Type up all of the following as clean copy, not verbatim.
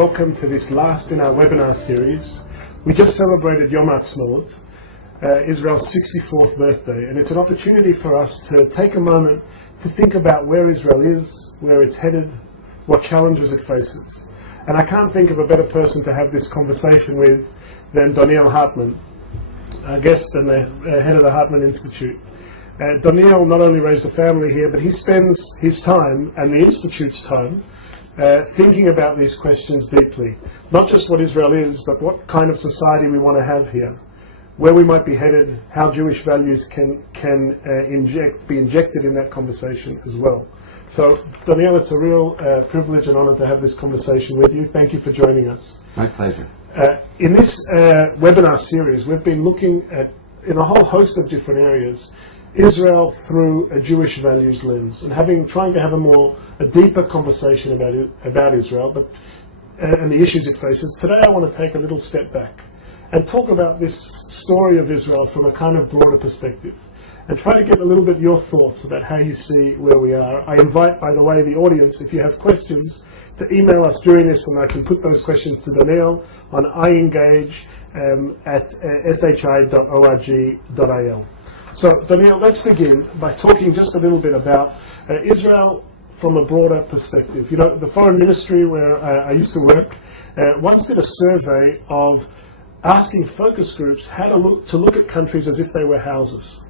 welcome to this last in our webinar series. We just celebrated Yom Ha'atzmaut, Israel's 64th birthday, and it's an opportunity for us to take a moment to think about where Israel is, where it's headed, what challenges it faces. And I can't think of a better person to have this conversation with than Donniel Hartman, our guest and the head of the Hartman Institute. Donniel not only raised a family here, but he spends his time and the Institute's time thinking about these questions deeply. Not just what Israel is, but what kind of society we want to have here, where we might be headed, how Jewish values can be injected in that conversation as well. So, Donniel, it's a real privilege and honor to have this conversation with you. Thank you for joining us. My pleasure. In this webinar series, we've been looking at, in a whole host of different areas, Israel through a Jewish values lens, and trying to have a deeper conversation about Israel, and the issues it faces. Today, I want to take a little step back and talk about this story of Israel from a kind of broader perspective, and try to get a little bit your thoughts about how you see where we are. I invite, by the way, the audience, if you have questions, to email us during this, and I can put those questions to Donniel on iengage at shi.org.il. So, Donniel, let's begin by talking just a little bit about Israel from a broader perspective. You know, the Foreign Ministry, where I used to work, once did a survey of asking focus groups how to look at countries as if they were houses,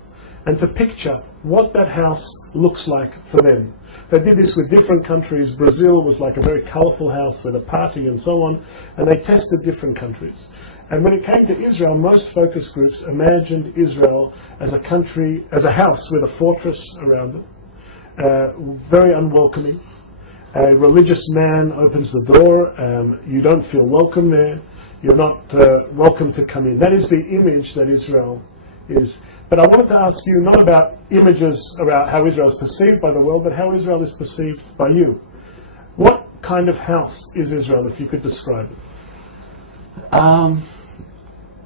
and to picture what that house looks like for them. They did this with different countries. Brazil was like a very colourful house with a party and so on, and they tested different countries. And when it came to Israel, most focus groups imagined Israel as a country, as a house with a fortress around it, very unwelcoming. A religious man opens the door, you don't feel welcome there, you're not welcome to come in. That is the image that Israel is. But I wanted to ask you not about images about how Israel is perceived by the world, but how Israel is perceived by you. What kind of house is Israel, if you could describe it?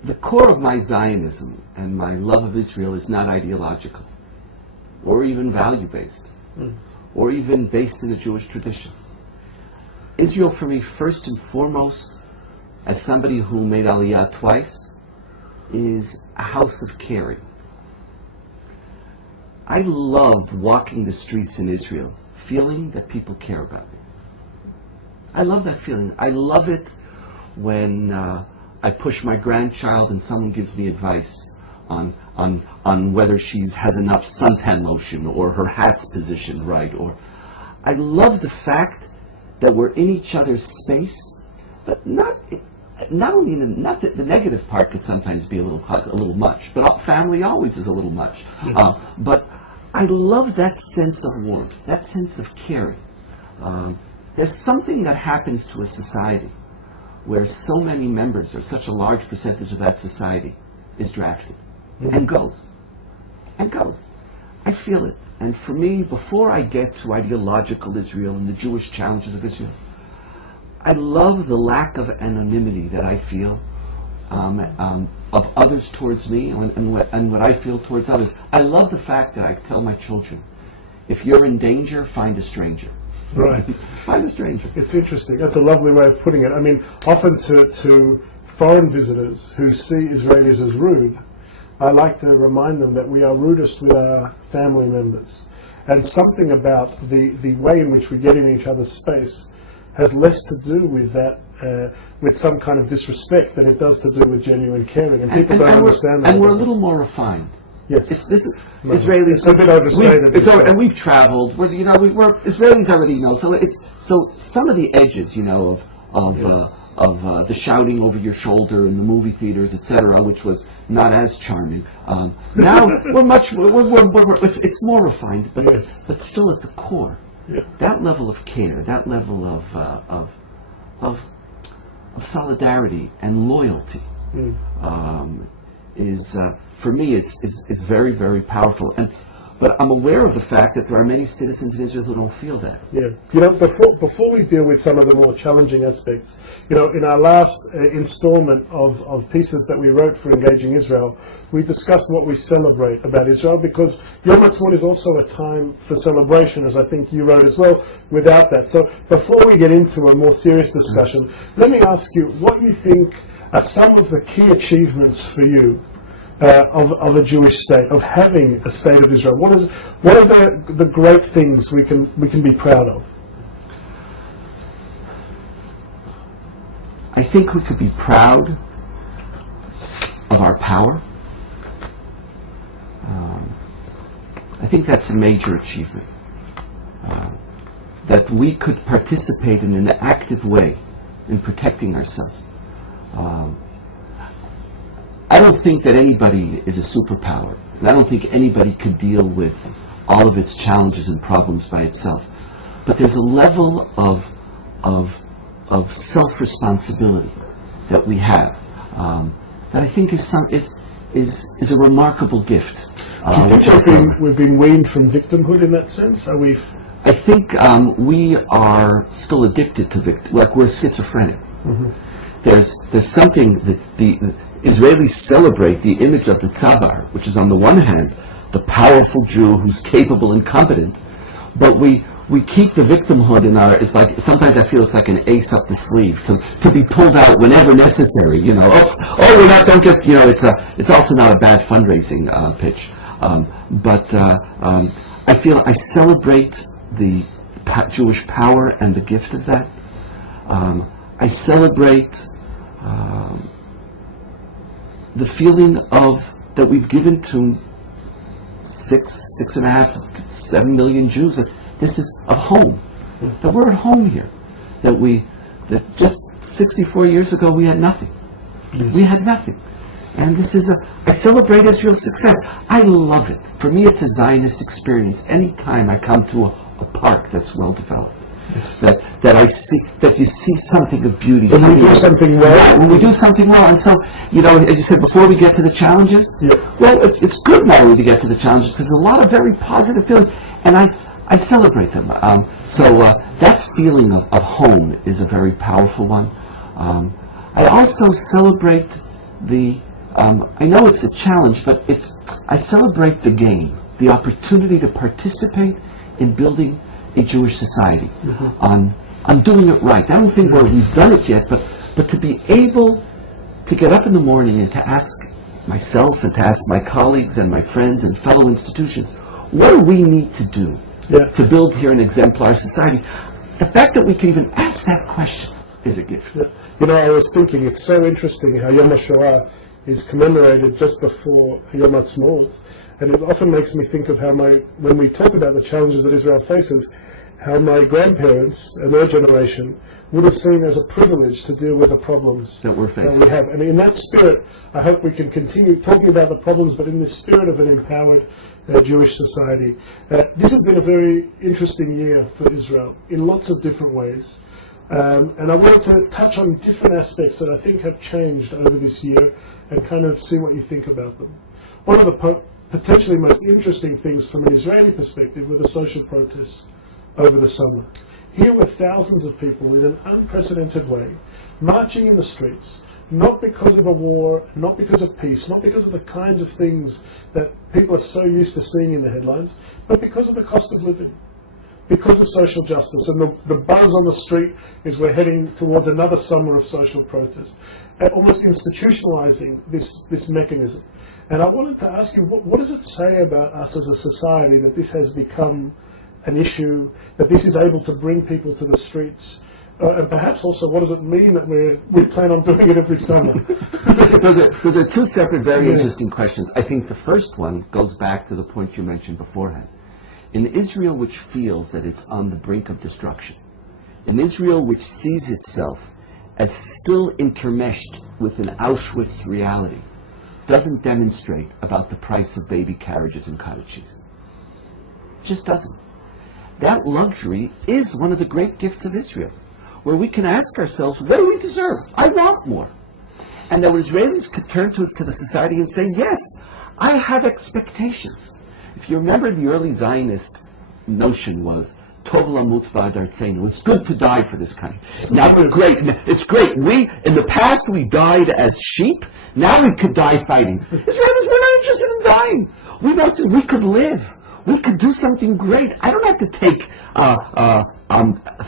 The core of my Zionism and my love of Israel is not ideological, or even value-based, or even based in the Jewish tradition. Israel, for me, first and foremost, as somebody who made Aliyah twice, is a house of caring. I love walking the streets in Israel, feeling that people care about me. I love that feeling. I love it when I push my grandchild and someone gives me advice on whether she has enough suntan lotion or her hat's positioned right. Or I love the fact that we're in each other's space, but not only not that the negative part could sometimes be a little much, but family always is a little much. But I love that sense of warmth, that sense of caring. There's something that happens to a society where so many members, or such a large percentage of that society, is drafted and goes. I feel it. And for me, before I get to ideological Israel and the Jewish challenges of Israel, I love the lack of anonymity that I feel of others towards me and what I feel towards others. I love the fact that I tell my children, if you're in danger, find a stranger. Right. Find a stranger. It's interesting. That's a lovely way of putting it. I mean, often to foreign visitors who see Israelis as rude, I like to remind them that we are rudest with our family members. And something about the way in which we get in each other's space has less to do with that, with some kind of disrespect, than it does to do with genuine caring. And people don't understand that. And we're a little more refined. Yes. Israelis. It's a bit overstated. And we've traveled. We're Israelis already know. So some of the edges, of the shouting over your shoulder in the movie theaters, etc., which was not as charming. Now it's more refined, but yes. But still at the core, that level of care, that level of solidarity and loyalty. Is for me is very, very powerful. And But I'm aware of the fact that there are many citizens in Israel who don't feel that. Yeah. Before we deal with some of the more challenging aspects, in our last installment of pieces that we wrote for Engaging Israel, we discussed what we celebrate about Israel, because Yom Ha'atzmaut is also a time for celebration, as I think you wrote as well, without that. So before we get into a more serious discussion, let me ask you what you think are some of the key achievements for you of a Jewish state, of having a state of Israel. What are the great things we can be proud of? I think we could be proud of our power. I think that's a major achievement. That we could participate in an active way in protecting ourselves. I don't think that anybody is a superpower, and I don't think anybody could deal with all of its challenges and problems by itself. But there's a level of self-responsibility that we have that I think is a remarkable gift. Do you think we've been weaned from victimhood in that sense? I think we are still addicted to like we're schizophrenic. Mm-hmm. There's something that the Israelis celebrate the image of the Tzabar, which is on the one hand the powerful Jew who's capable and competent, but we keep the victimhood in our. It's like sometimes I feel it's like an ace up the sleeve to be pulled out whenever necessary. Oops, we're not. Don't get. It's also not a bad fundraising pitch. But I feel I celebrate the Jewish power and the gift of that. I celebrate the feeling that we've given to 6.5, 7 million Jews. That this is a home. That we're at home here. That just 64 years ago we had nothing. We had nothing. And I celebrate Israel's success. I love it. For me, it's a Zionist experience. Anytime I come to a park that's well developed, yes. that you see something of beauty. When we do something well. When we do something well. And so, as you said, before we get to the challenges, yeah. Well, it's good not only to get to the challenges, because there's a lot of very positive feelings, and I celebrate them. So that feeling of home is a very powerful one. I also celebrate I know it's a challenge, but I celebrate the game, the opportunity to participate in building a Jewish society, mm-hmm. on doing it right. I don't think we've done it yet, but to be able to get up in the morning and to ask myself and to ask my colleagues and my friends and fellow institutions, what do we need to do to build here an exemplar society? The fact that we can even ask that question is a gift. Yeah. I was thinking, it's so interesting how Yom HaShoah is commemorated just before Yom Ha'atzmaut, and it often makes me think of how when we talk about the challenges that Israel faces, how my grandparents and their generation would have seen as a privilege to deal with the problems that we have. And in that spirit, I hope we can continue talking about the problems, but in the spirit of an empowered Jewish society. This has been a very interesting year for Israel in lots of different ways. And I wanted to touch on different aspects that I think have changed over this year and kind of see what you think about them. One of the potentially most interesting things from an Israeli perspective were the social protests over the summer. Here were thousands of people in an unprecedented way marching in the streets, not because of a war, not because of peace, not because of the kinds of things that people are so used to seeing in the headlines, but because of the cost of living. Because of social justice, and the buzz on the street is we're heading towards another summer of social protest, almost institutionalizing this mechanism. And I wanted to ask you, what does it say about us as a society that this has become an issue, that this is able to bring people to the streets? And perhaps also, what does it mean that we plan on doing it every summer? Those are two separate, very interesting questions. I think the first one goes back to the point you mentioned beforehand. In Israel, which feels that it's on the brink of destruction, in Israel, which sees itself as still intermeshed with an Auschwitz reality, doesn't demonstrate about the price of baby carriages and cottage cheese. Just doesn't. That luxury is one of the great gifts of Israel, where we can ask ourselves, what do we deserve? I want more. And that Israelis could turn to the society and say, yes, I have expectations. If you remember, the early Zionist notion was Tov lamut ba'ad artzeinu. It's good to die for this country. Now, great. It's great. In the past, we died as sheep. Now we could die fighting. Israelis, we're not interested in dying. We know we could live. We could do something great. I don't have to take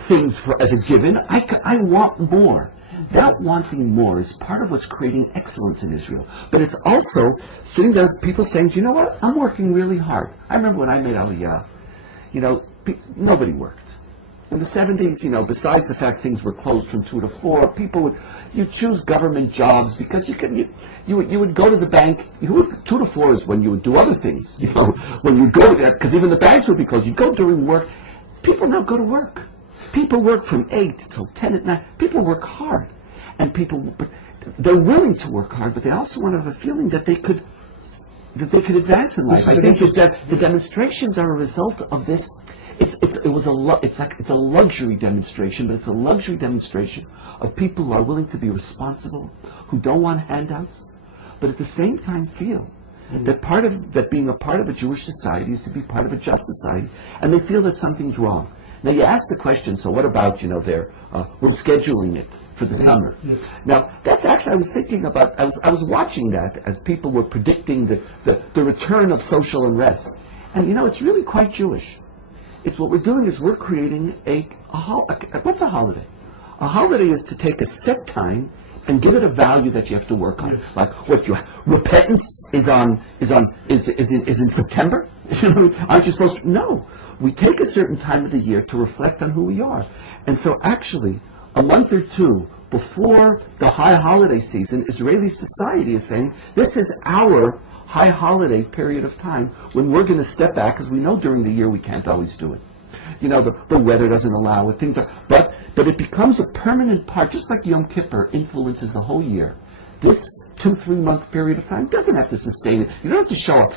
things as a given. I want more. That wanting more is part of what's creating excellence in Israel. But it's also sitting there, people saying, do you know what? I'm working really hard. I remember when I made Aliyah, nobody worked. In the 70s, besides the fact things were closed from 2 to 4, you choose government jobs because you would go to the bank. 2 to 4 is when you would do other things. When you go there, because even the banks would be closed. You'd go during work. People now go to work. People work from 8 till 10 at night. People work hard. And they're willing to work hard, but they also want to have a feeling that they could advance in life. I think that the demonstrations are a result of this. It's a luxury demonstration, but it's a luxury demonstration of people who are willing to be responsible, who don't want handouts, but at the same time feel that being a part of a Jewish society is to be part of a just society, and they feel that something's wrong. Now you ask the question, so what about, we're scheduling it for the summer. Yes. Now, that's actually, I was thinking about, I was watching that as people were predicting the return of social unrest. And it's really quite Jewish. It's what we're doing is we're creating what's a holiday? A holiday is to take a set time and give it a value that you have to work on. Yes. Like repentance is in September? Aren't you supposed to? No. We take a certain time of the year to reflect on who we are. And so actually, a month or two before the high holiday season, Israeli society is saying, this is our high holiday period of time when we're going to step back, because we know during the year we can't always do it. The weather doesn't allow it, but it becomes a permanent part, just like Yom Kippur influences the whole year. This 2-3 month period of time doesn't have to sustain it. You don't have to show up.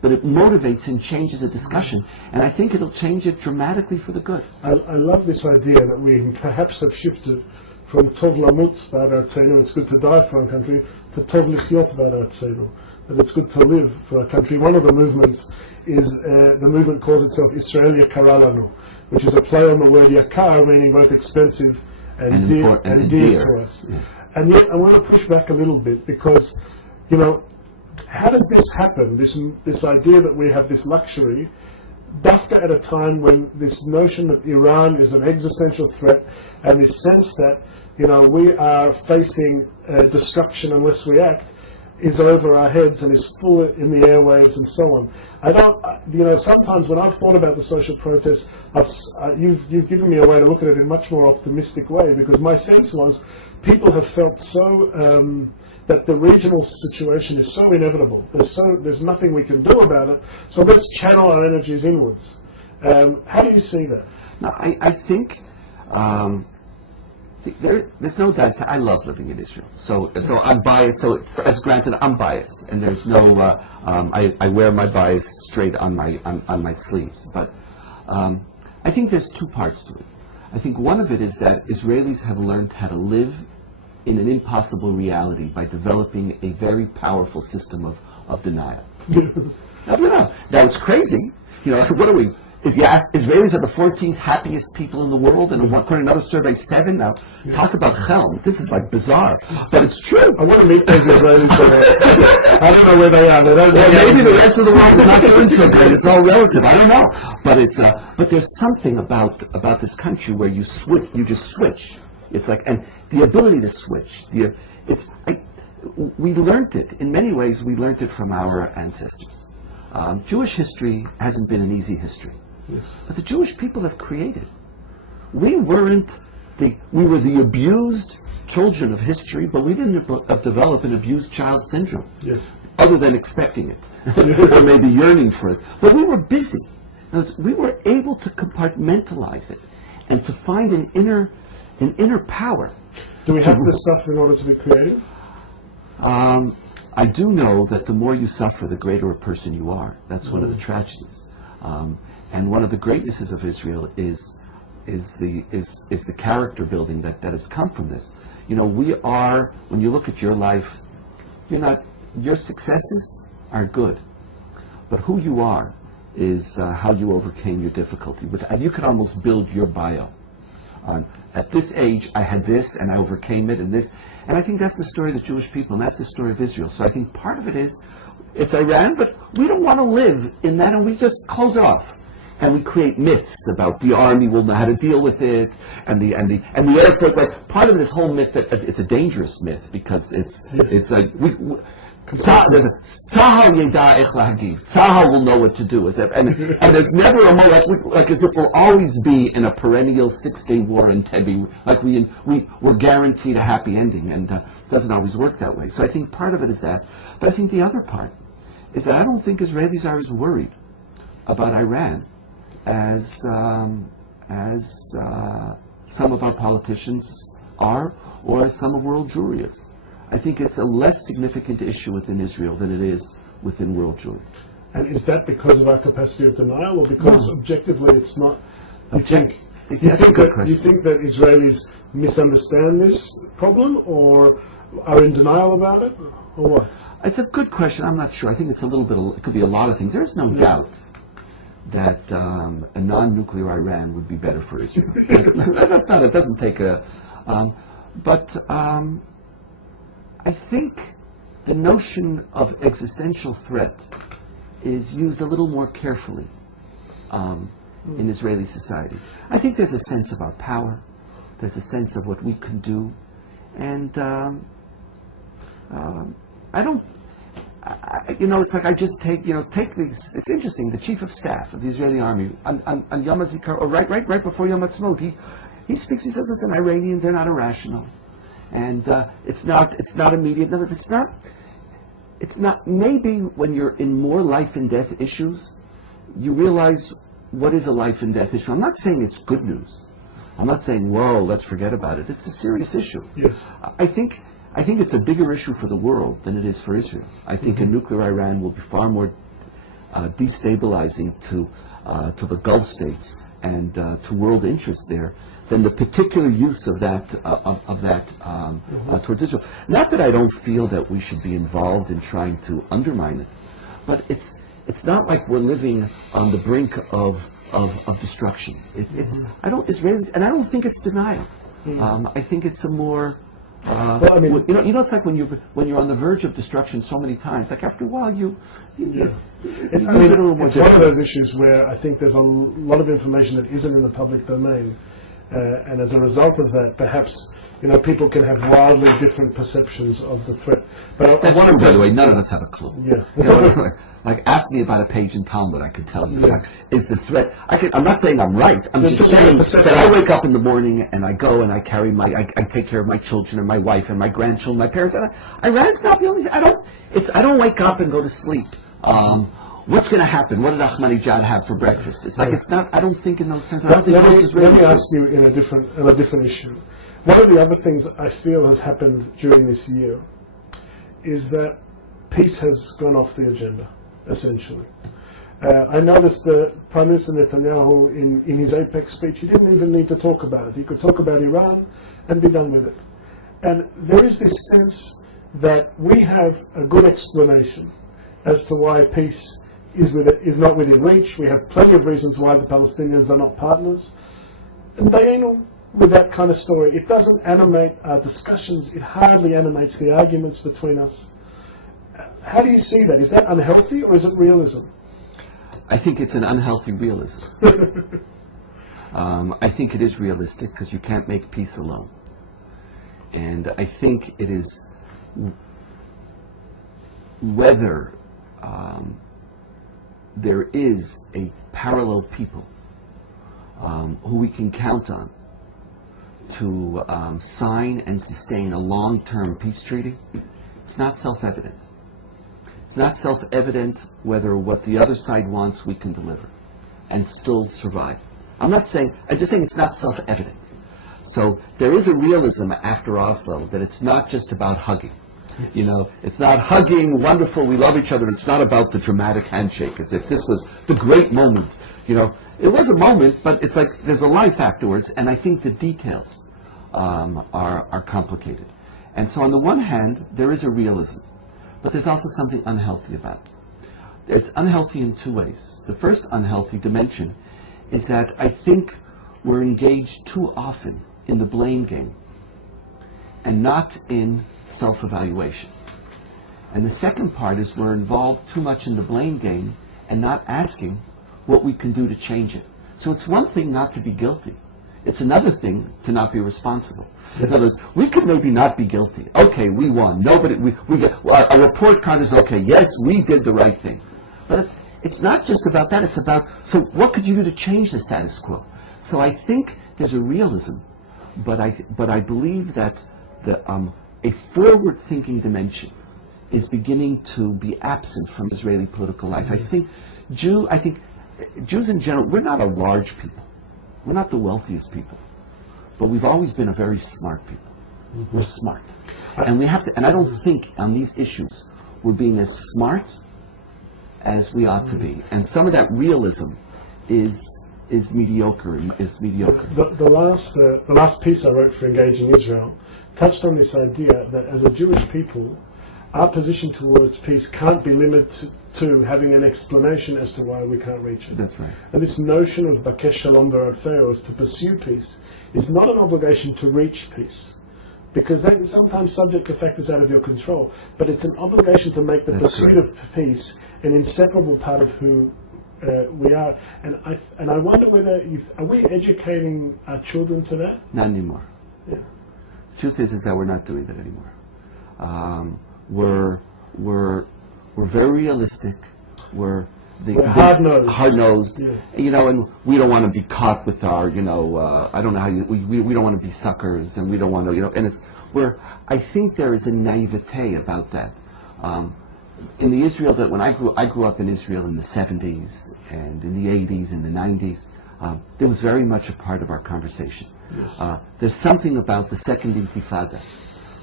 But it motivates and changes a discussion. And I think it'll change it dramatically for the good. I love this idea that we perhaps have shifted from Tov lamut ba'ad artzeinu, it's good to die for our country, to Tov lichyot ba'ad artzeinu, that it's good to live for our country. One of the movements is, the movement calls itself Israel Yakara Lanu, which is a play on the word yakar, meaning both expensive and dear to us. Yeah. And yet I want to push back a little bit because, how does this happen, this idea that we have this luxury, dafka at a time when this notion that Iran is an existential threat and this sense that, we are facing destruction unless we act, is over our heads and is full in the airwaves and so on. I don't, sometimes when I've thought about the social protests, you've given me a way to look at it in a much more optimistic way, because my sense was people have felt so that the regional situation is so inevitable. There's nothing we can do about it. So let's channel our energies inwards. How do you see that? No, I think there's no doubt. I love living in Israel. So I'm biased. So as granted, I'm biased, and there's no. I wear my bias straight on my sleeves. But I think there's two parts to it. I think one of it is that Israelis have learned how to live in an impossible reality by developing a very powerful system of denial. Now it's crazy. What are we? Israelis are the 14th happiest people in the world, and according to another survey, 7. Now, talk about Chelm. This is like bizarre, but it's true. I want to meet those Israelis. I don't know where they are. Maybe the rest of the world is not doing so great. It's all relative. I don't know, but there's something about this country where you switch. You just switch. It's like, and the ability to switch. We learned it in many ways. We learned it from our ancestors. Jewish history hasn't been an easy history. Yes. But the Jewish people have created. We were the abused children of history, but we didn't develop an abused child syndrome. Yes. Other than expecting it, or maybe yearning for it. But we were busy. We were able to compartmentalize it and to find an inner power. Do we have to suffer in order to be creative? I do know that the more you suffer, the greater a person you are. That's one of the tragedies. And one of the greatnesses of Israel is the character building that has come from this. We are, when you look at your life, your successes are good. But who you are, is how you overcame your difficulty. And you could almost build your bio on, at this age, I had this, and I overcame it, and this. And I think that's the story of the Jewish people, and that's the story of Israel. So I think part of it is, it's Iran, but we don't want to live in that, and we just close it off. And we create myths about the army will know how to deal with it, and the Air Force. Like, part of this whole myth that it's a dangerous myth, because it's like Tzahal yeda ech lahagiv. Tzahal will know what to do. And there's never a moment like as if we'll always be in a perennial 6-day war in Tebi. Like we're guaranteed a happy ending, and it doesn't always work that way. So I think part of it is that. But I think the other part is that I don't think Israelis are as worried about Iran as some of our politicians are, or as some of world Jewry is. I think it's a less significant issue within Israel than it is within world Jewry. And is that because of our capacity of denial, or because objectively it's not? That's a good question. You think that Israelis misunderstand this problem, or are in denial about it, or what? It's a good question. I'm not sure. I think it's a little bit. It could be a lot of things. There's no doubt that a non-nuclear Iran would be better for Israel. That's not. It doesn't take a. I think the notion of existential threat is used a little more carefully in Israeli society. I think there's a sense about power. There's a sense of what we can do, and I don't. It's like I just take these. It's interesting. The chief of staff of the Israeli army on Yom HaZikaron, or right before Yom Ha'atzmaut, he speaks. He says, "Listen, Iranian, they're not irrational, and it's not immediate. No, it's not. Maybe when you're in more life and death issues, you realize what is a life and death issue. I'm not saying it's good news. I'm not saying, whoa, let's forget about it. It's a serious issue. Yes. I think it's a bigger issue for the world than it is for Israel. I think a nuclear Iran will be far more destabilizing to the Gulf states and to world interests there than the particular use of that towards Israel. Not that I don't feel that we should be involved in trying to undermine it, but it's not like we're living on the brink of destruction. I don't think it's denial. I think it's a more it's like when you're on the verge of destruction so many times. Like after a while, it's one of those issues where I think there's a lot of information that isn't in the public domain, and as a result of that, perhaps people can have wildly different perceptions of the threat. But that's true, by the way. None of us have a clue. Yeah. Like ask me about a page in Talmud, I could tell you. Like, is the threat? I'm not saying I'm right. I'm just saying that I wake up in the morning and I go and I carry I take care of my children and my wife and my grandchildren, my parents. And Iran's not the only thing. I don't wake up and go to sleep. What's going to happen? What did Ahmadinejad have for breakfast? It's like it's not. I don't think in those terms. Let me ask you in a different issue. One of the other things I feel has happened during this year is that peace has gone off the agenda, essentially. I noticed that Prime Minister Netanyahu, in his Apex speech, he didn't even need to talk about it. He could talk about Iran and be done with it. And there is this sense that we have a good explanation as to why peace is not within reach. We have plenty of reasons why the Palestinians are not partners. And they ain't with that kind of story. It doesn't animate our discussions. It hardly animates the arguments between us. How do you see that? Is that unhealthy, or is it realism? I think it's an unhealthy realism. I think it is realistic because you can't make peace alone. And I think it is whether there is a parallel people who we can count on to sign and sustain a long-term peace treaty, it's not self-evident. It's not self-evident whether what the other side wants we can deliver and still survive. I'm just saying it's not self-evident. So there is a realism after Oslo that it's not just about hugging. It's not hugging, wonderful, we love each other. It's not about the dramatic handshake as if this was the great moment. It was a moment, but it's like there's a life afterwards, and I think the details are complicated. And so on the one hand, there is a realism, but there's also something unhealthy about it. it's unhealthy in two ways. The first unhealthy dimension is that I think we're engaged too often in the blame game and not in self-evaluation. And the second part is we're involved too much in the blame game and not asking what we can do to change it. So it's one thing not to be guilty. It's another thing to not be responsible. Yes. In other words, we could maybe not be guilty. Okay, we won. Nobody, we get, well, a report card is okay. Yes, we did the right thing. But it's not just about that. It's about, so what could you do to change the status quo? So I think there's a realism, but I believe that a forward-thinking dimension is beginning to be absent from Israeli political life. I think Jews in general, we're not a large people. We're not the wealthiest people. But we've always been a very smart people. We're smart. And we have to, and I don't think on these issues we're being as smart as we ought to be. And some of that realism is mediocre. The last piece I wrote for Engaging Israel touched on this idea that as a Jewish people, our position towards peace can't be limited to having an explanation as to why we can't reach it. That's right. And this notion of Bakesh Shalom B'Rodfeo is to pursue peace is not an obligation to reach peace, because that is sometimes subject to factors out of your control, but it's an obligation to make the pursuit of peace an inseparable part of who we are. And I wonder whether are we educating our children to that? Not anymore. Yeah. The truth is that we're not doing that anymore. We're very realistic. We're hard-nosed. Hard-nosed. Yeah. You know, and we don't want to be caught with our, I don't know how we don't want to be suckers, and we don't want to, and I think there is a naivete about that. In the Israel that when I grew up in Israel in the 70s and in the 80s and the 90s, there was very much a part of our conversation. Yes. There's something about the Second Intifada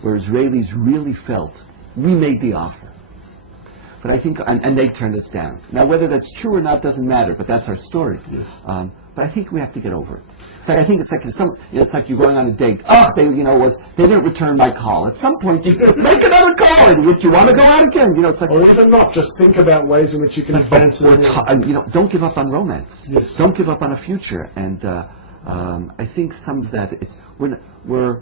where Israelis really felt we made the offer. But I think, and they turned us down. Now, whether that's true or not doesn't matter, but that's our story. Yes. But I think we have to get over it. It's like you're going on a date. Oh, they didn't return my call. At some point, you make another call, and you want to go out again. It's like, or even not. Just think about ways in which you can advance. Don't give up on romance. Yes. Don't give up on a future. And I think some of that we're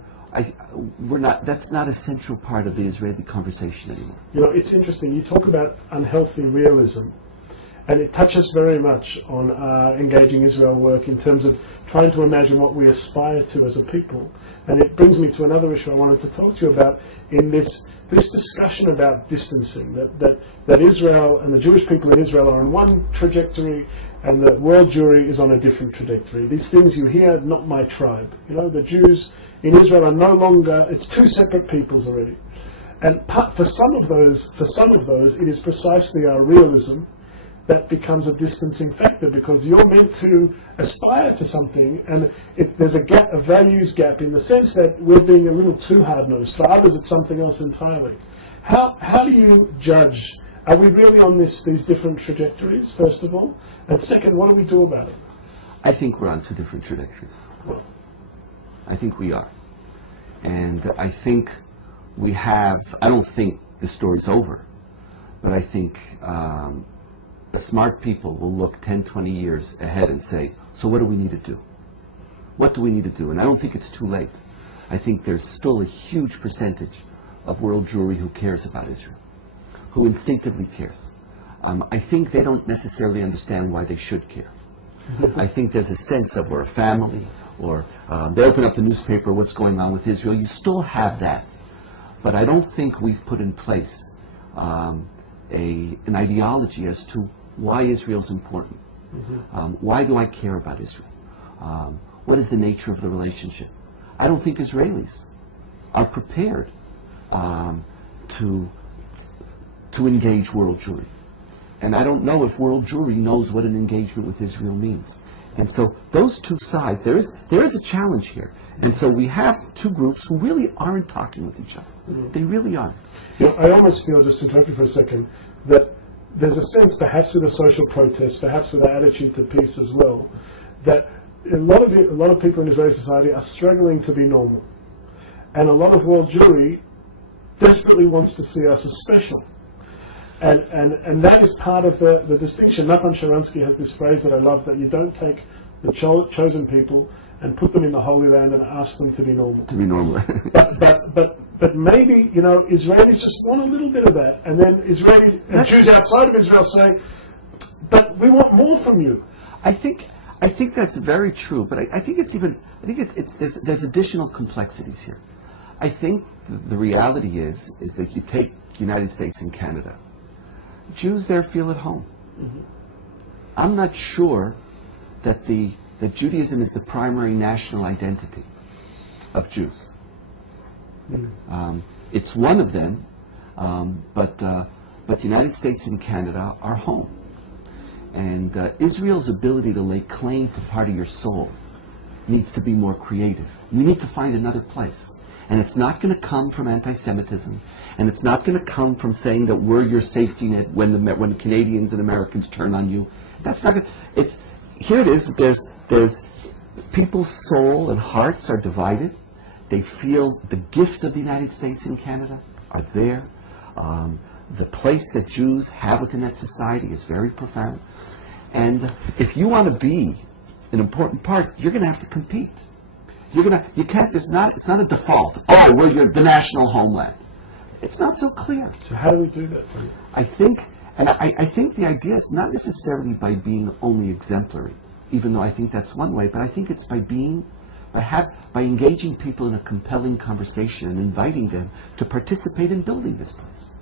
not. That's not a central part of the Israeli conversation anymore. It's interesting. You talk about unhealthy realism, and it touches very much on our Engaging Israel work in terms of trying to imagine what we aspire to as a people. And it brings me to another issue I wanted to talk to you about in this discussion about distancing, that Israel and the Jewish people in Israel are on one trajectory and the world Jewry is on a different trajectory. These things you hear, not my tribe. The Jews in Israel are no longer, it's two separate peoples already. And for some of those, it is precisely our realism that becomes a distancing factor, because you're meant to aspire to something, and there's a values gap in the sense that we're being a little too hard-nosed. For others, it's something else entirely. How do you judge? Are we really on these different trajectories, first of all? And second, what do we do about it? I think we're on two different trajectories. I think we are. And I think I don't think the story's over, but I think smart people will look 10, 20 years ahead and say, so what do we need to do? What do we need to do? And I don't think it's too late. I think there's still a huge percentage of world Jewry who cares about Israel, who instinctively cares. I think they don't necessarily understand why they should care. I think there's a sense of we're a family, or they open up the newspaper, what's going on with Israel. You still have that. But I don't think we've put in place an ideology as to why Israel's important. Why do I care about Israel? What is the nature of the relationship? I don't think Israelis are prepared to engage world Jewry. And I don't know if world Jewry knows what an engagement with Israel means. And so those two sides, there is a challenge here. And so we have two groups who really aren't talking with each other. They really aren't. I almost feel, just to interrupt you for a second, that there's a sense, perhaps with a social protest, perhaps with an attitude to peace as well, that a lot of people in Israeli society are struggling to be normal. And a lot of world Jewry desperately wants to see us as special. And that is part of the distinction. Natan Sharansky has this phrase that I love, that you don't take the chosen people and put them in the Holy Land and ask them to be normal. To be normal. But maybe, Israelis just want a little bit of that, and then Jews outside of Israel say, but we want more from you. I think that's very true, but I think there's additional complexities here. I think the reality is that you take United States and Canada. Jews there feel at home. Mm-hmm. I'm not sure that that Judaism is the primary national identity of Jews. Mm-hmm. It's one of them, but the United States and Canada are home. And Israel's ability to lay claim to part of your soul needs to be more creative. We need to find another place. And it's not going to come from anti-Semitism, and it's not going to come from saying that we're your safety net when Canadians and Americans turn on you. That's not going to... Here it is. There's people's soul and hearts are divided. They feel the gift of the United States and Canada are there. The place that Jews have within that society is very profound. And if you want to be an important part, you're going to have to compete. It's not a default. Oh, we're the national homeland. It's not so clear. So how do we do that? I think the idea is not necessarily by being only exemplary, even though I think that's one way, but I think it's by engaging people in a compelling conversation and inviting them to participate in building this place.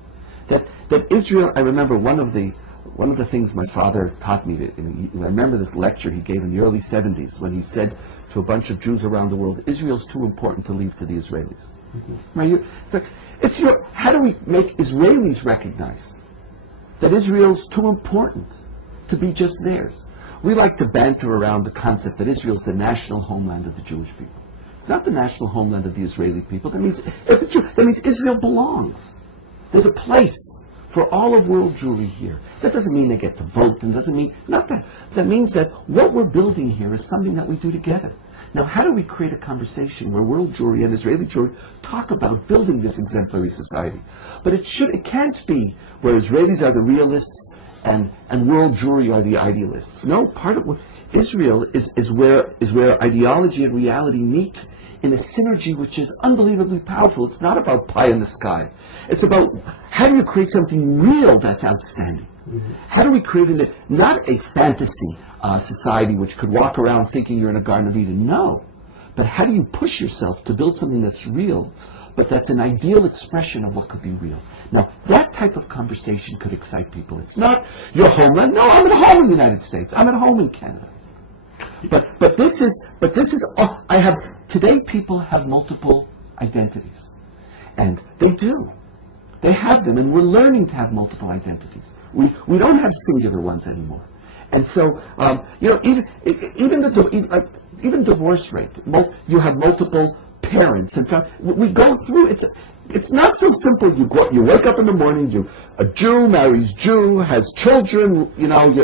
That Israel, I remember one of the things my father taught me, I remember this lecture he gave in the early 70s when he said to a bunch of Jews around the world, Israel's too important to leave to the Israelis. Mm-hmm. Right? How do we make Israelis recognize that Israel's too important to be just theirs? We like to banter around the concept that Israel's the national homeland of the Jewish people. It's not the national homeland of the Israeli people. That means Israel belongs. There's a place for all of world Jewry here. That doesn't mean they get to vote, and doesn't mean, not that. That means that what we're building here is something that we do together. Now, how do we create a conversation where world Jewry and Israeli Jewry talk about building this exemplary society? But it can't be where Israelis are the realists and world Jewry are the idealists. No, part of what Israel is where ideology and reality meet in a synergy which is unbelievably powerful. It's not about pie in the sky. It's about how do you create something real that's outstanding? Mm-hmm. How do we create not a fantasy society which could walk around thinking you're in a Garden of Eden? No. But how do you push yourself to build something that's real, but that's an ideal expression of what could be real? Now, that type of conversation could excite people. It's not your homeland. No, I'm at home in the United States. I'm at home in Canada. But this is today people have multiple identities, and they do. They have them, and we're learning to have multiple identities. We don't have singular ones anymore, and so even divorce rate. You have multiple parents, and we go through. It's not so simple. You wake up in the morning. A Jew marries Jew, has children.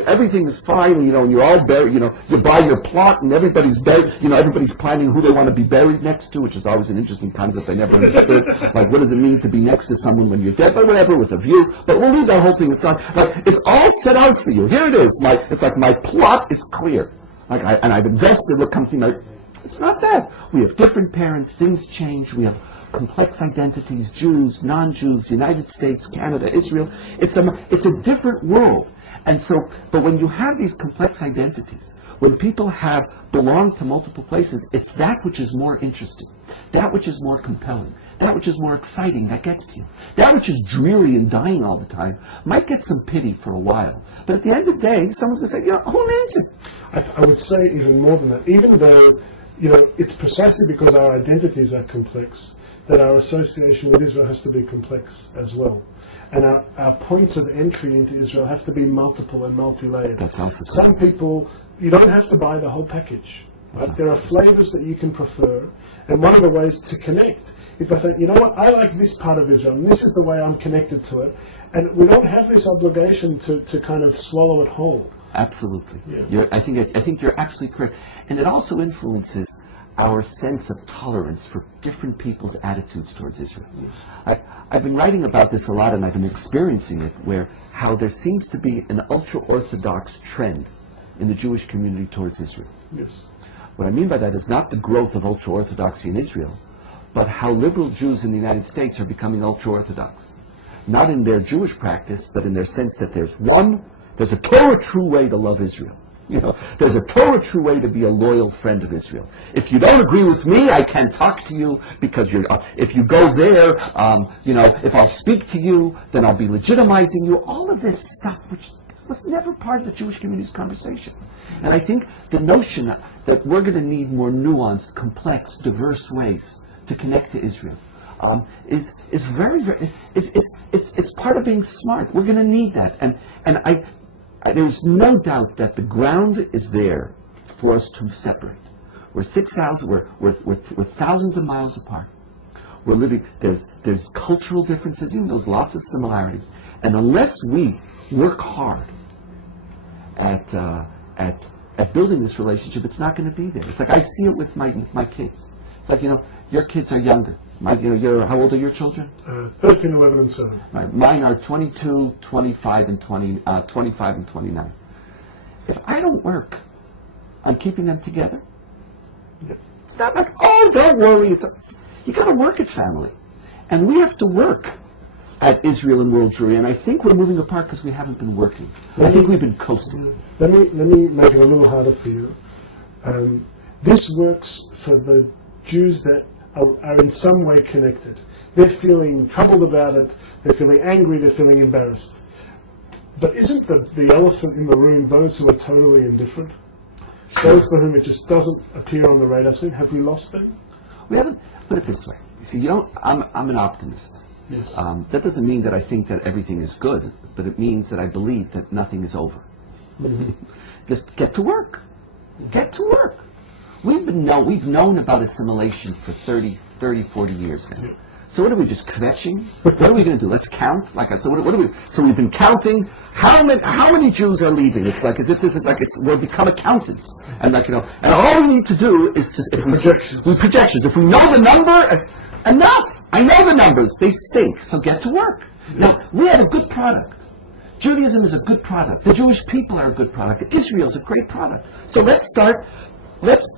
Everything is fine. And you're all buried. You buy your plot, and everybody's buried. Everybody's planning who they want to be buried next to, which is always an interesting concept I never understood. Like, what does it mean to be next to someone when you're dead? But whatever, with a view. But we'll leave that whole thing aside. Like, it's all set out for you. Here it is. It's like my plot is clear. And I've invested what comes to. It's not that. We have different parents. Things change. We have complex identities, Jews, non-Jews, United States, Canada, Israel. It's a different world. And so, but when you have these complex identities, when people belong to multiple places, it's that which is more interesting, that which is more compelling, that which is more exciting, that gets to you. That which is dreary and dying all the time might get some pity for a while. But at the end of the day, someone's going to say, who needs it? I would say even more than that, even though, it's precisely because our identities are complex that our association with Israel has to be complex as well. And our points of entry into Israel have to be multiple and multi-layered. That's also some people, you don't have to buy the whole package. Right? There are flavors that you can prefer, and one of the ways to connect is by saying, you know what, I like this part of Israel, and this is the way I'm connected to it. And we don't have this obligation to kind of swallow it whole. Absolutely. Yeah. I think you're absolutely correct. And it also influences our sense of tolerance for different people's attitudes towards Israel. I've been writing about this a lot, and I've been experiencing it, where how there seems to be an ultra-Orthodox trend in the Jewish community towards Israel. Yes. What I mean by that is not the growth of ultra-Orthodoxy in Israel, but how liberal Jews in the United States are becoming ultra-Orthodox. Not in their Jewish practice, but in their sense that there's a Torah true way to love Israel. There's a Torah true way to be a loyal friend of Israel. If you don't agree with me, I can't talk to you because if you go there, if I'll speak to you, then I'll be legitimizing you. All of this stuff, which was never part of the Jewish community's conversation. And I think the notion that we're going to need more nuanced, complex, diverse ways to connect to Israel is very, very, it's part of being smart. We're going to need that. And there's no doubt that the ground is there for us to separate. We're thousands of miles apart. We're living, there's cultural differences, even there's lots of similarities. And unless we work hard at building this relationship, it's not going to be there. It's like I see it with my kids. It's like, your kids are younger. How old are your children? 13, 11, and 7. Right. Mine are 22, 25, and 25 and 29. If I don't work on keeping them together, it's not like, oh, don't worry. You got to work at family. And we have to work at Israel and world Jewry, and I think we're moving apart because we haven't been working. I think we've been coasting. Let me make it a little harder for you. This works for the Jews that are in some way connected. They're feeling troubled about it, they're feeling angry, they're feeling embarrassed. But isn't the elephant in the room those who are totally indifferent? Sure. Those for whom it just doesn't appear on the radar screen? Have we lost them? We haven't. Put it this way. You see, I'm an optimist. Yes. That doesn't mean that I think that everything is good, but it means that I believe that nothing is over. Mm-hmm. Just get to work. Get to work. We've known about assimilation for 30, 40 years now. So what are we, just kvetching? What are we going to do? Let's count? So we've been counting how many Jews are leaving. It's like as if this is like we're become accountants. And and all we need to do is projections. If we know the number, enough. I know the numbers. They stink. So get to work. Now, we have a good product. Judaism is a good product. The Jewish people are a good product. Israel is a great product. So let's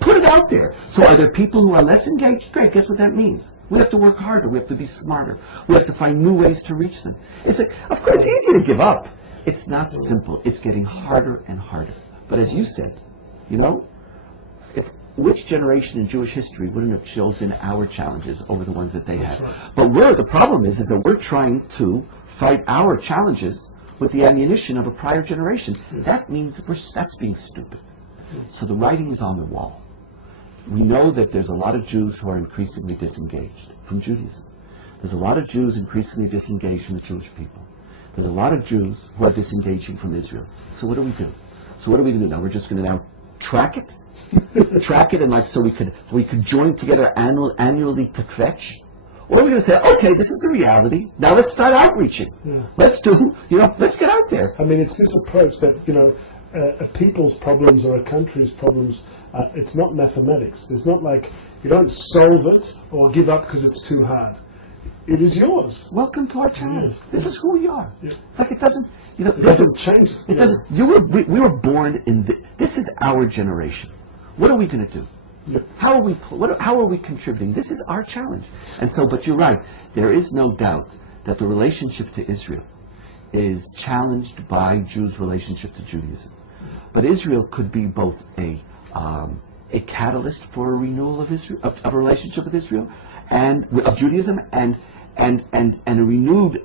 put it out there. So are there people who are less engaged? Great. Guess what that means? We have to work harder. We have to be smarter. We have to find new ways to reach them. Of course, it's easy to give up. It's not simple. It's getting harder and harder. But as you said, which generation in Jewish history wouldn't have chosen our challenges over the ones that they had? Right. But the problem is that we're trying to fight our challenges with the ammunition of a prior generation. Yes. That means that's being stupid. So the writing is on the wall. We know that there's a lot of Jews who are increasingly disengaged from Judaism. There's a lot of Jews increasingly disengaged from the Jewish people. There's a lot of Jews who are disengaging from Israel. So what do we do? So what are we going to do now? We're just going to now track it? Track it and so we could join together annually to kvetch? Or are we going to say, okay, this is the reality. Now let's start outreaching. Yeah. Let's get out there. I mean, it's this approach that, a people's problems or a country's problems, it's not mathematics. There's not like you don't solve it or give up because it's too hard. It is yours. Welcome to our challenge. Yeah. This is who we are. Yeah. It's like it doesn't, it doesn't change. It doesn't. We were born in this is our generation. What are we going to do? Yeah. How are we contributing? This is our challenge. And so, but you're right. There is no doubt that the relationship to Israel is challenged by Jews' relationship to Judaism. But Israel could be both a catalyst for a renewal of Israel, of a relationship with Israel, and of Judaism, and a renewed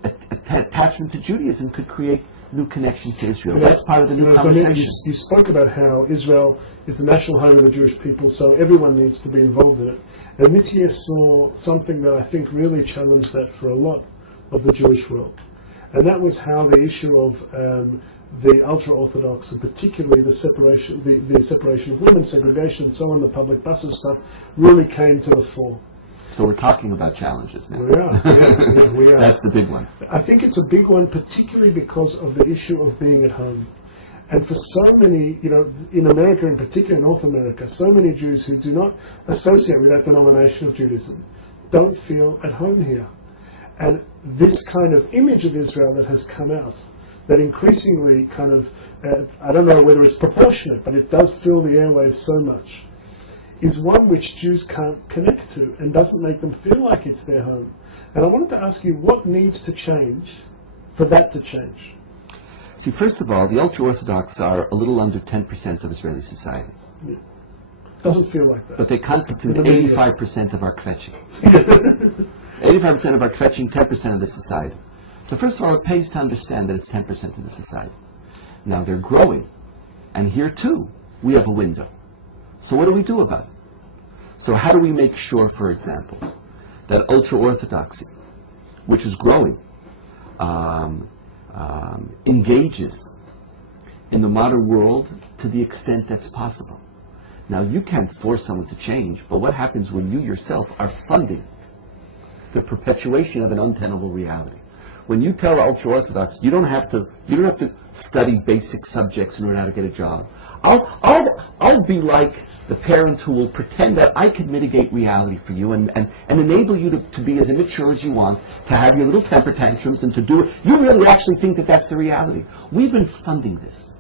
attachment to Judaism could create new connections to Israel. That's part of the new conversation. You spoke about how Israel is the national home of the Jewish people, so everyone needs to be involved in it. And this year saw something that I think really challenged that for a lot of the Jewish world. And that was how the issue of the ultra-Orthodox, and particularly the separation of women, segregation, and so on, the public buses stuff, really came to the fore. So we're talking about challenges now. We are. We are. That's the big one. I think it's a big one, particularly because of the issue of being at home. And for so many, in America in particular, North America, so many Jews who do not associate with that denomination of Judaism don't feel at home here. And this kind of image of Israel that has come out, that increasingly kind of, I don't know whether it's proportionate, but it does fill the airwaves so much, is one which Jews can't connect to and doesn't make them feel like it's their home. And I wanted to ask you, what needs to change for that to change? See, first of all, the Ultra-Orthodox are a little under 10% of Israeli society. Yeah. Doesn't feel like that. But they constitute 85% of our kvetching. 85% of our kvetching, 10% of the society. So first of all, it pays to understand that it's 10% of the society. Now they're growing. And here too, we have a window. So what do we do about it? So how do we make sure, for example, that ultra-Orthodoxy, which is growing, engages in the modern world to the extent that's possible? Now, you can't force someone to change, but what happens when you yourself are funding the perpetuation of an untenable reality? When you tell ultra-Orthodox, you don't have to study basic subjects in order to get a job. I'll be like the parent who will pretend that I can mitigate reality for you and enable you to be as immature as you want, to have your little temper tantrums and to do it. You really actually think that that's the reality. We've been funding this.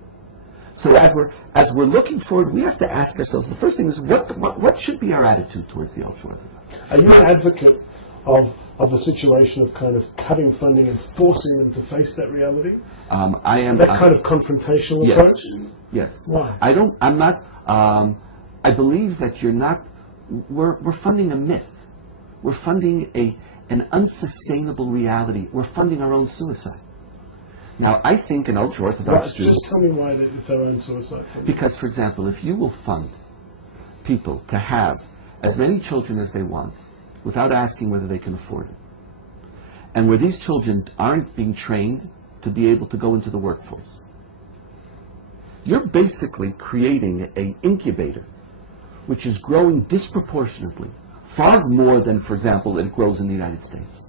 So as we're looking forward, we have to ask ourselves, the first thing is, what should be our attitude towards the ultra-Orthodox? Are you an advocate of a situation of kind of cutting funding and forcing them to face that reality? I am. That kind of confrontational approach? Yes. Why? I'm not, I believe that we're funding a myth. We're funding an unsustainable reality. We're funding our own suicide. Now, I think an ultra-Orthodox Jew... Just tell me why it's our own suicide. Because, for example, if you will fund people to have as many children as they want without asking whether they can afford it, and where these children aren't being trained to be able to go into the workforce, you're basically creating an incubator which is growing disproportionately, far more than, for example, it grows in the United States.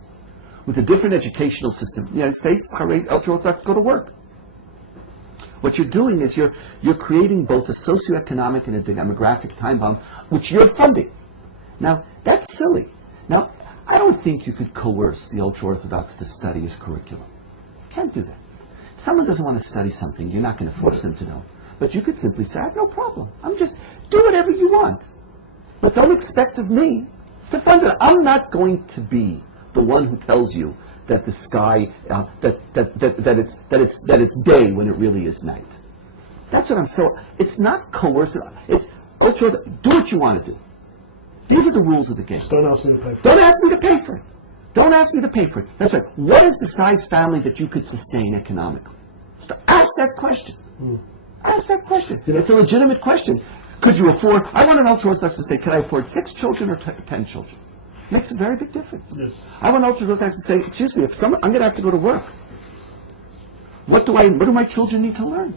With a different educational system, in the United States, ultra-Orthodox go to work. What you're doing is you're creating both a socioeconomic and a demographic time bomb, which you're funding. Now, that's silly. Now, I don't think you could coerce the ultra-Orthodox to study as curriculum. You can't do that. If someone doesn't want to study something, you're not going to force them to know. But you could simply say, I have no problem. I'm just, do whatever you want. But don't expect of me to fund it. I'm not going to be the one who tells you that the sky, that it's day when it really is night. That's what I'm so. It's not coercive. It's ultra. Do what you want to do. These are the rules of the game. Just don't ask me to pay for it. Don't ask me to pay for it. Don't ask me to pay for it. That's right. What is the size family that you could sustain economically? So ask that question. Ask that question. It's a legitimate question. Could you afford? I want an ultra-Orthodox to say, can I afford 6 children or 10 children? Makes a very big difference. Yes. I want ultra-Orthodox to say, excuse me, I'm going to have to go to work. What do my children need to learn?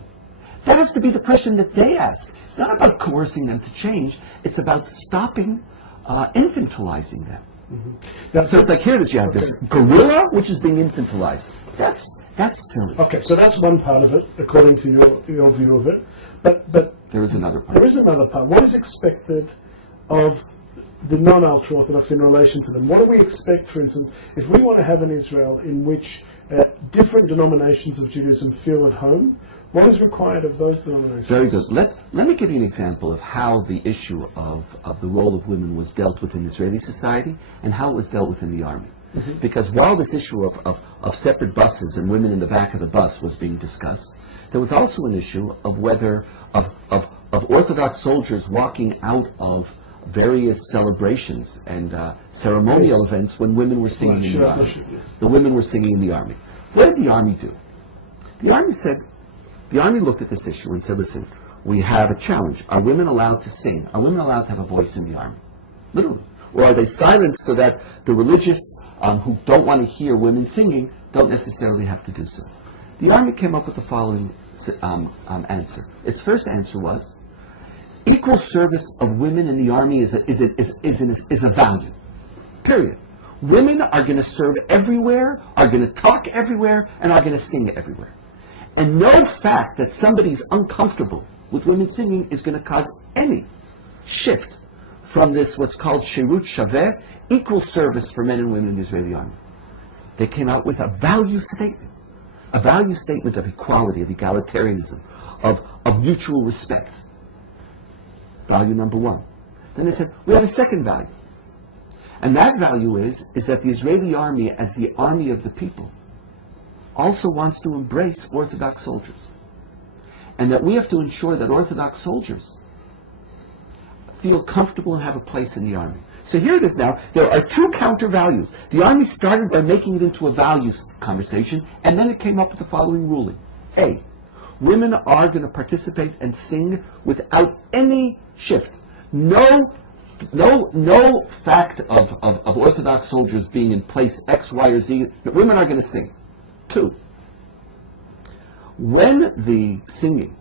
That has to be the question that they ask. It's not about coercing them to change. It's about stopping infantilizing them. So it's like, here it is, you have this gorilla which is being infantilized. That's silly. Okay, so that's one part of it, according to your view of it. But there is another part. There is another part. What is expected of the non-ultra-Orthodox in relation to them? What do we expect, for instance, if we want to have an Israel in which different denominations of Judaism feel at home? What is required of those denominations? Very good. Let me give you an example of how the issue of the role of women was dealt with in Israeli society and how it was dealt with in the army. Because while this issue of separate buses and women in the back of the bus was being discussed, there was also an issue of whether of Orthodox soldiers walking out of various celebrations and ceremonial events when women were singing in the army. The women were singing in the army. What did the army do? The army looked at this issue and said, listen, we have a challenge. Are women allowed to sing? Are women allowed to have a voice in the army? Literally. Or are they silenced so that the religious who don't want to hear women singing don't necessarily have to do so? The army came up with the following answer. Its first answer was, equal service of women in the army is a value. Period. Women are going to serve everywhere, are going to talk everywhere, and are going to sing everywhere. And no fact that somebody's uncomfortable with women singing is going to cause any shift from this, what's called shirut shaveh, equal service for men and women in the Israeli army. They came out with a value statement of equality, of egalitarianism, of mutual respect. Value number one. Then they said, we have a second value. And that value is that the Israeli army, as the army of the people, also wants to embrace Orthodox soldiers. And that we have to ensure that Orthodox soldiers feel comfortable and have a place in the army. So here it is now. There are two counter values. The army started by making it into a values conversation, and then it came up with the following ruling. A, women are going to participate and sing without any shift. No fact of Orthodox soldiers being in place X, Y, or Z. Women are going to sing. Two, when the singing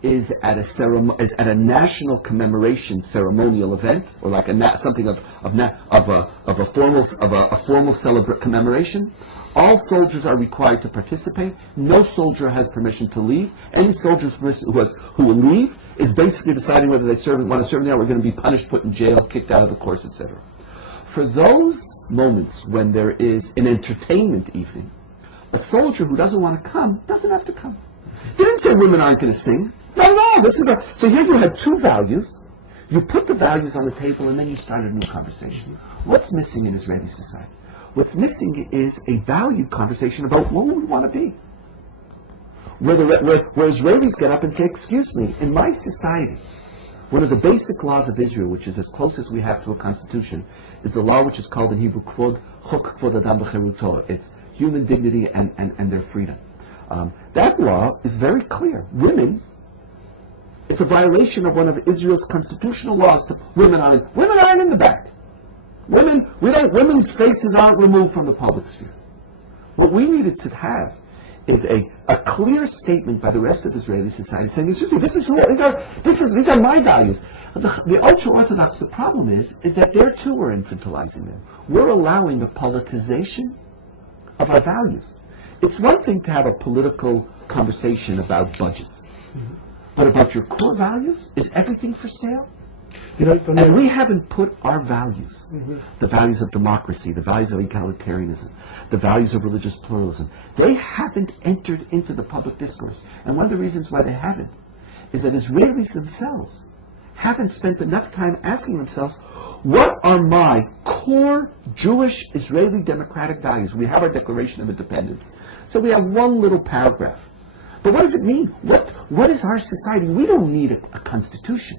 is at a national commemoration ceremonial event, or like something of a formal commemoration, all soldiers are required to participate. No soldier has permission to leave. Any soldier who will leave is basically deciding whether they want to serve in the army, are going to be punished, put in jail, kicked out of the course, etc. For those moments when there is an entertainment evening, a soldier who doesn't want to come doesn't have to come. They didn't say women aren't going to sing. Not at all. So here you had two values. You put the values on the table, and then you start a new conversation. What's missing in Israeli society? What's missing is a value conversation about what we want to be. Where Israelis get up and say, excuse me, in my society, one of the basic laws of Israel, which is as close as we have to a constitution, is the law which is called in Hebrew Kvod, Chok Kvod Adam B'Cheruto. It's human dignity and their freedom. That law is very clear. Women, it's a violation of one of Israel's constitutional laws. Women aren't in the back. Women's faces aren't removed from the public sphere. What we needed to have is a clear statement by the rest of Israeli society saying, excuse me, these are my values. The ultra-Orthodox, the problem is that they too are infantilizing them. We're allowing a politicization of our values. It's one thing to have a political conversation about budgets. But about your core values, is everything for sale? And we haven't put our values, the values of democracy, the values of egalitarianism, the values of religious pluralism, they haven't entered into the public discourse. And one of the reasons why they haven't is that Israelis themselves haven't spent enough time asking themselves, what are my core Jewish Israeli democratic values? We have our Declaration of Independence. So we have one little paragraph. But what does it mean? What is our society? We don't need a constitution.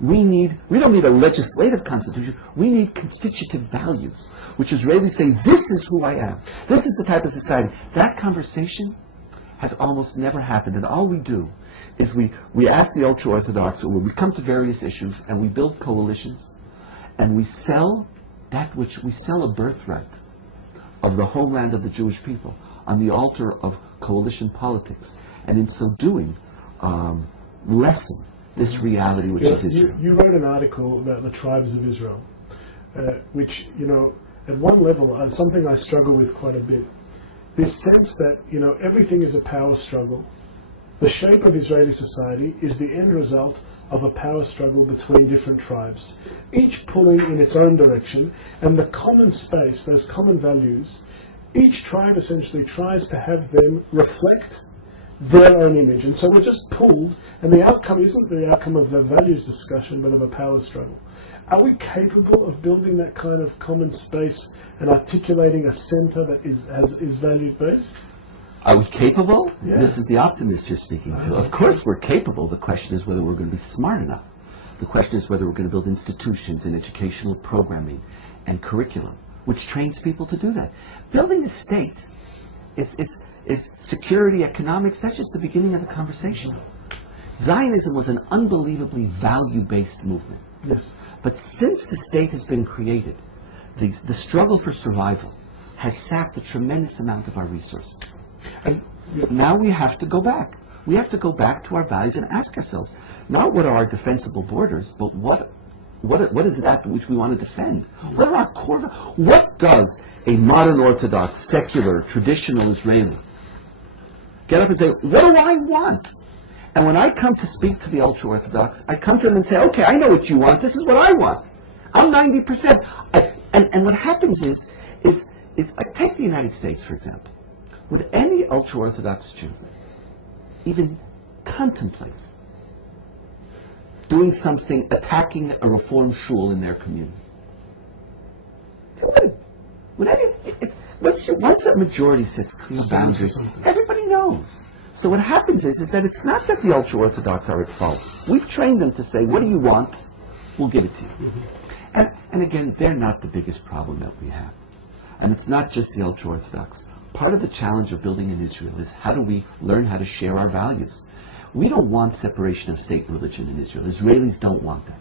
We don't need a legislative constitution. We need constitutive values, which Israelis say, this is who I am. This is the type of society. That conversation has almost never happened. And all we do is we ask the ultra-Orthodox, or we come to various issues, and we build coalitions, and we sell a birthright of the homeland of the Jewish people on the altar of coalition politics. And in so doing, lessen this reality which is Israel. You wrote an article about the tribes of Israel, which, at one level, is something I struggle with quite a bit. This sense that, everything is a power struggle. The shape of Israeli society is the end result of a power struggle between different tribes, each pulling in its own direction, and the common space, those common values, each tribe essentially tries to have them reflect their own image. And so we're just pulled, and the outcome isn't the outcome of a values discussion, but of a power struggle. Are we capable of building that kind of common space and articulating a center that is value-based? Are we capable? Yeah. This is the optimist you're speaking to. Of course we're capable. The question is whether we're going to be smart enough. The question is whether we're going to build institutions and educational programming and curriculum which trains people to do that. Building a state is security, economics. That's just the beginning of the conversation. Zionism was an unbelievably value-based movement. Yes. But since the state has been created, the struggle for survival has sapped a tremendous amount of our resources. And now we have to go back. We have to go back to our values and ask ourselves, not what are our defensible borders, but what is that which we want to defend? What are our core values? What does a modern Orthodox, secular, traditional Israeli get up and say, what do I want? And when I come to speak to the ultra-Orthodox, I come to them and say, okay, I know what you want. This is what I want. I'm 90%. And what happens is like, take the United States, for example. Would any ultra-Orthodox Jew even contemplate doing something, attacking a reform shul in their community? They wouldn't. Once that majority sets clear boundaries, everybody knows. So what happens is that it's not that the ultra-Orthodox are at fault. We've trained them to say, what do you want? We'll give it to you. Mm-hmm. And again, they're not the biggest problem that we have. And it's not just the ultra-Orthodox. Part of the challenge of building in Israel is how do we learn how to share our values? We don't want separation of state and religion in Israel. Israelis don't want that.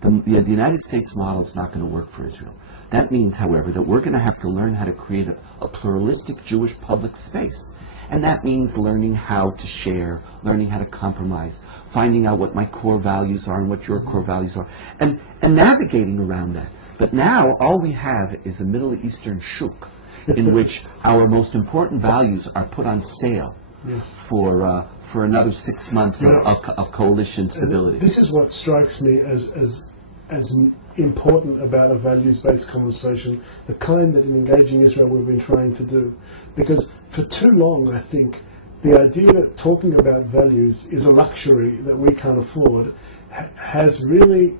The United States model is not going to work for Israel. That means, however, that we're going to have to learn how to create a pluralistic Jewish public space. And that means learning how to share, learning how to compromise, finding out what my core values are and what your core values are, and navigating around that. But now, all we have is a Middle Eastern shuk in which our most important values are put on sale. Yes. For another 6 months of coalition stability. This is what strikes me as important about a values-based conversation, the kind that in Engaging Israel we've been trying to do. Because for too long, I think, the idea that talking about values is a luxury that we can't afford has really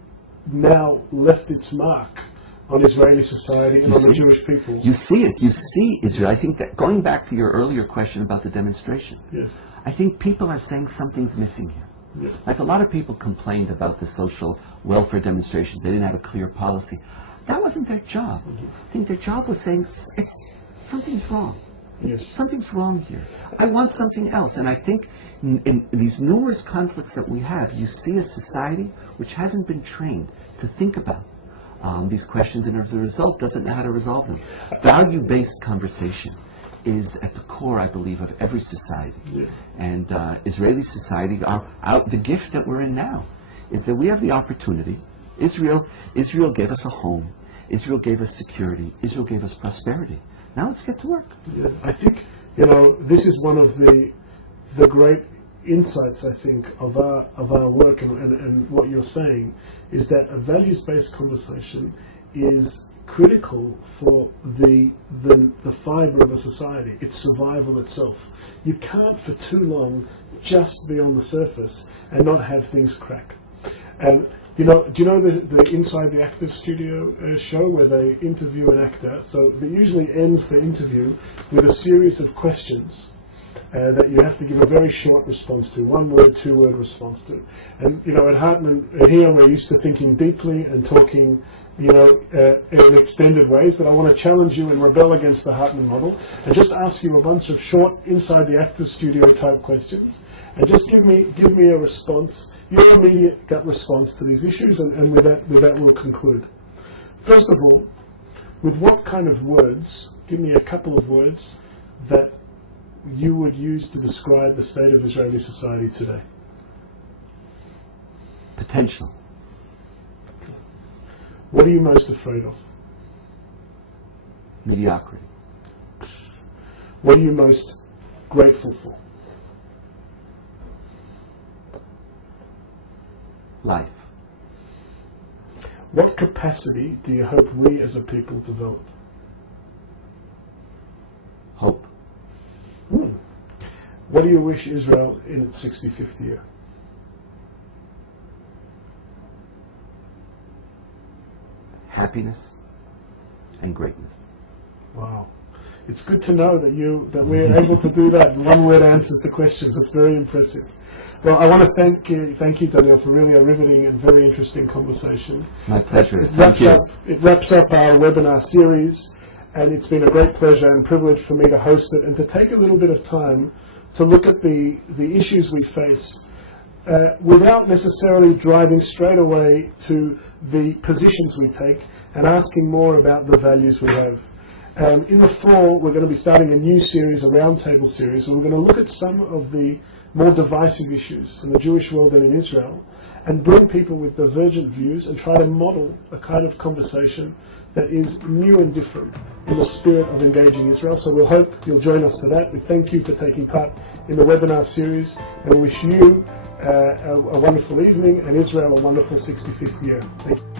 now left its mark on Israeli society and on the Jewish people. You see it. You see Israel. I think that, going back to your earlier question about the demonstration, yes, I think people are saying something's missing here. Yeah. Like a lot of people complained about the social welfare demonstrations. They didn't have a clear policy. That wasn't their job. Mm-hmm. I think their job was saying, something's wrong. Yes. Something's wrong here. I want something else. And I think in these numerous conflicts that we have, you see a society which hasn't been trained to think about these questions, and as a result doesn't know how to resolve them. Value-based conversation is at the core, I believe, of every society. Yeah. And Israeli society, the gift that we're in now, is that we have the opportunity. Israel gave us a home. Israel gave us security. Israel gave us prosperity. Now let's get to work. Yeah, I think, this is one of the great insights, I think, of our work and what you're saying, is that a values-based conversation is critical for the fibre of a society, its survival itself. You can't for too long just be on the surface and not have things crack. And do you know the Inside the Actor Studio show where they interview an actor? So that usually ends the interview with a series of questions that you have to give a very short response to, 1 word, 2-word response to. And at Hartman here we're used to thinking deeply and talking in extended ways, but I want to challenge you and rebel against the Hartman model and just ask you a bunch of short Inside the Actor Studio type questions, and just give me a response, your immediate gut response to these issues, and with that we'll conclude. First of all, with what kind of words, give me a couple of words that you would use to describe the state of Israeli society today. Potential. What are you most afraid of? Mediocrity. What are you most grateful for? Life. What capacity do you hope we as a people develop? Hope. What do you wish Israel in its 65th year? Happiness and greatness. Wow. It's good to know that we're able to do that in one-word answers to questions. It's very impressive. Well, I want to thank you, Donniel, for really a riveting and very interesting conversation. My pleasure. It wraps up our webinar series, and it's been a great pleasure and privilege for me to host it and to take a little bit of time to look at the issues we face without necessarily driving straight away to the positions we take and asking more about the values we have. In the fall, we're going to be starting a new series, a roundtable series, where we're going to look at some of the more divisive issues in the Jewish world and in Israel, and bring people with divergent views and try to model a kind of conversation that is new and different in the spirit of engaging Israel. So we'll hope you'll join us for that. We thank you for taking part in the webinar series, and we wish you a wonderful evening, and Israel a wonderful 65th year. Thank you.